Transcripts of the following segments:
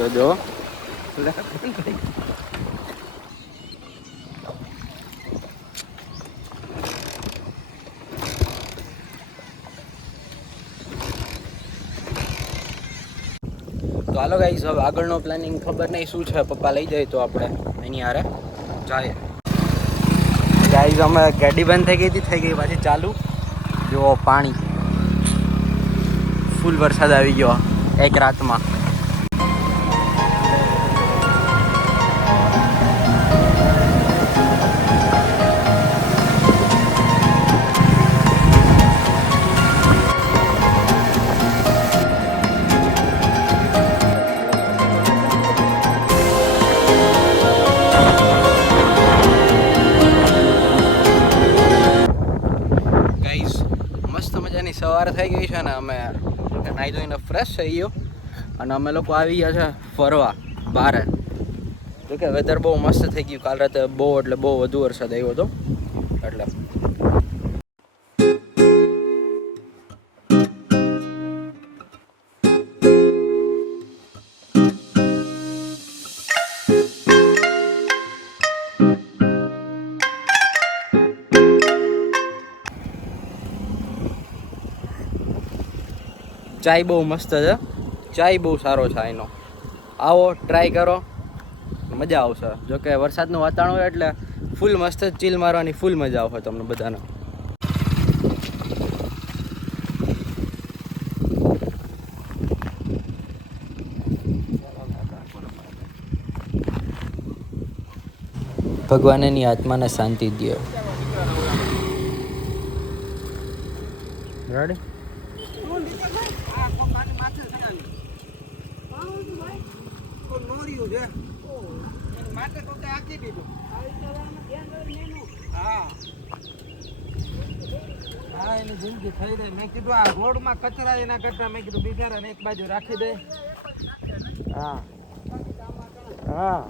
જો તો હાલો ગાઈસ, હવે આગળનો પ્લાનિંગ ખબર નહીં શું છે. પપ્પા લઈ જાય તો આપણે એની હારે જાય. ગાઈસ અમે ગાડી બંધ થઈ ગઈ પાછી ચાલુ. જો પાણી ફૂલ વરસાદ આવી ગયો એક રાતમાં. સવાર થઈ ગઈ છે ને અમે નાહી ધોઈને ફ્રેશ થઈ ગયો અને અમે લોકો આવી ગયા છે ફરવા બહાર. જો કે વેધર બહુ મસ્ત થઈ ગયું. કાલ રાતે બહુ એટલે બહુ વધુ વરસાદ આવ્યો હતો એટલે. ચાય બહુ મસ્ત છે. ચાય બહુ સારો છે એનો. આવો ટ્રાય કરો, મજા આવશે. જો કે વરસાદનું વાતાવરણ હોય એટલે ફૂલ મસ્ત ચીલ મારવાની ફૂલ મજા આવશે તમને બધાને. ભગવાન એની આત્માને શાંતિ દે. રેડી? એની જિંદગી થઈ રહી. મેં કીધું આ રોડમાં કચરા એના કરતા મેં કીધું બિચારાને એક બાજુ રાખી દે. હા હા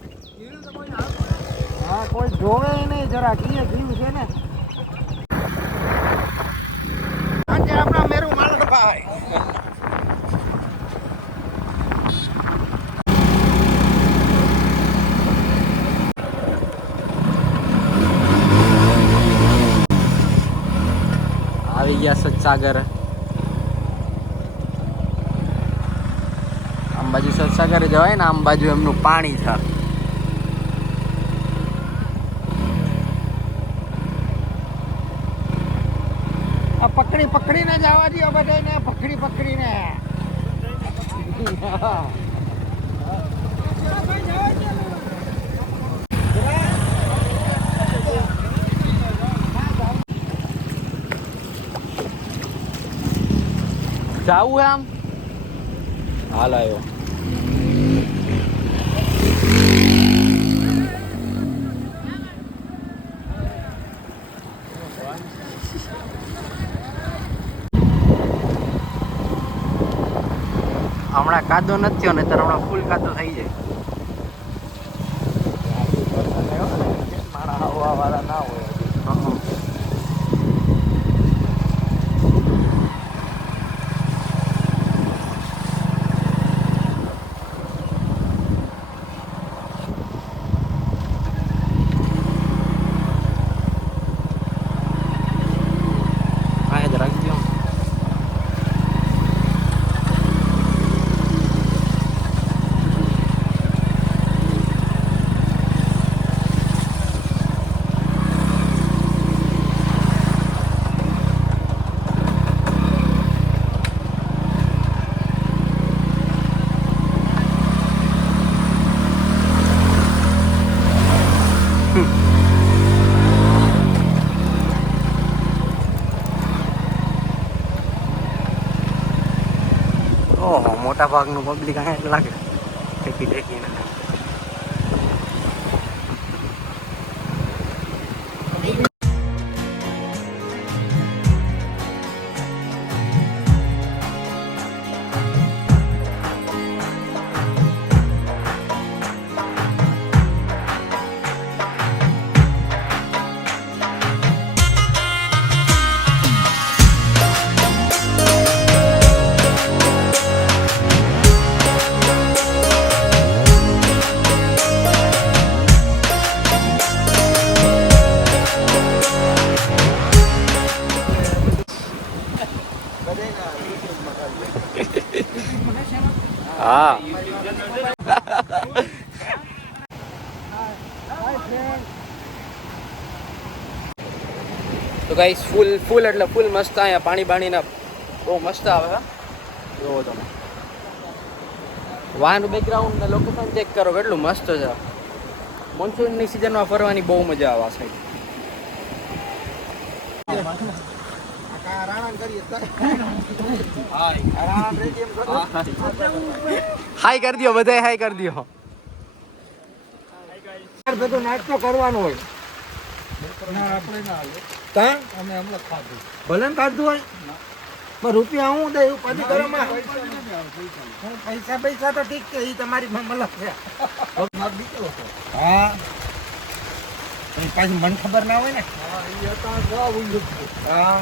હા, કોઈ જોવે નહીં જરા કીએ જીવ છે ને. આજે આપણા મેરુ માલભાઈ આવી ગયા સત્સાગર. આમ બાજુ સત્સાગર જવાય ને, આમ બાજુ એમનું પાણી છે. પકડીને જવા દો બધાને, પકડીને જાવું આમ હાલ આવ્યો. હમણાં કાદો નથી થયો ને ત્યારે હમણાં ફૂલ કાદો થઈ જાય. મારા હવા વાળા ના હોય. ઓહો, મોટા ભાગનું પબ્લિક અહીંયા લાગે ટેકીને. હા તો ગાઈસ ફૂલ એટલે ફૂલ મસ્ત અહીંયા પાણીના બહુ મસ્ત આવે હા જોવો તમે વાહનનું બેકગ્રાઉન્ડ ને લોકેશન ચેક કરો કેટલું મસ્ત છે મોન્સૂનની સિઝનમાં ફરવાની બહુ મજા આવે આ સાઈડ હાય કરી દો બધાય હાય કરી દો બધું નાસ્તો કરવાનો હોય આપણે ના કા અમે હમણાં ખાધું ભલે ને ખાધું હોય પણ રૂપિયા હું દે એવું પછી કરો પૈસા તો ઠીક છે એ તમારી મતલબ છે હા પાછી મને ખબર ના હોય ને હા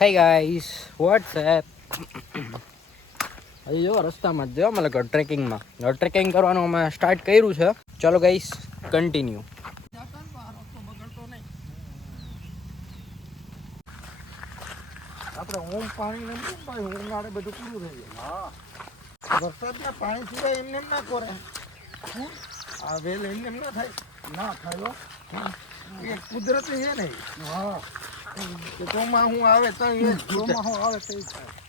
Hey guys, what's up? હજી જો રસ્તામાં જ જો મતલબ ટ્રેકિંગમાં ટ્રેકિંગ કરવાનું અમે સ્ટાર્ટ કર્યું છે ચાલો ગાઈસ કન્ટિન્યુ આપણે ઓમ પાણી નથી ભાઈ ઉનાળે બધું પૂરું થઈ જાય વરસાદના પાણી સિવાય એમને એમ ના કોરે આ વેલ એમને એમ ના થાય ના થાય એ કુદરતી છે ને હા ચોમાસું આવે તો એ ચોમાસું આવે તો એ થાય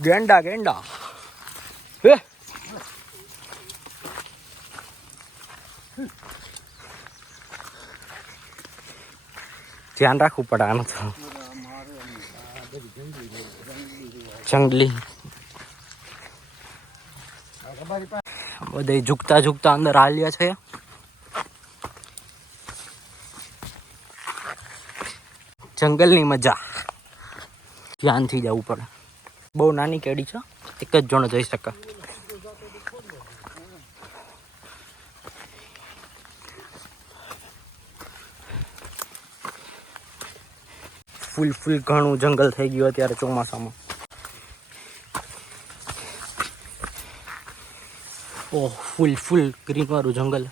ગેંડા હે ધ્યાન રાખવું પડે આનું તો જંગલી બધા ઝુકતા અંદર હાલ્યા છે જંગલની મજા ધ્યાનથી જવું પડે બહુ નાની કેડી છે એક જ જણો જઈ શકે ફૂલ ઘણું જંગલ થઈ ગયું અત્યારે ચોમાસામાં ઓહ ફૂલ ગ્રીન વાળું જંગલ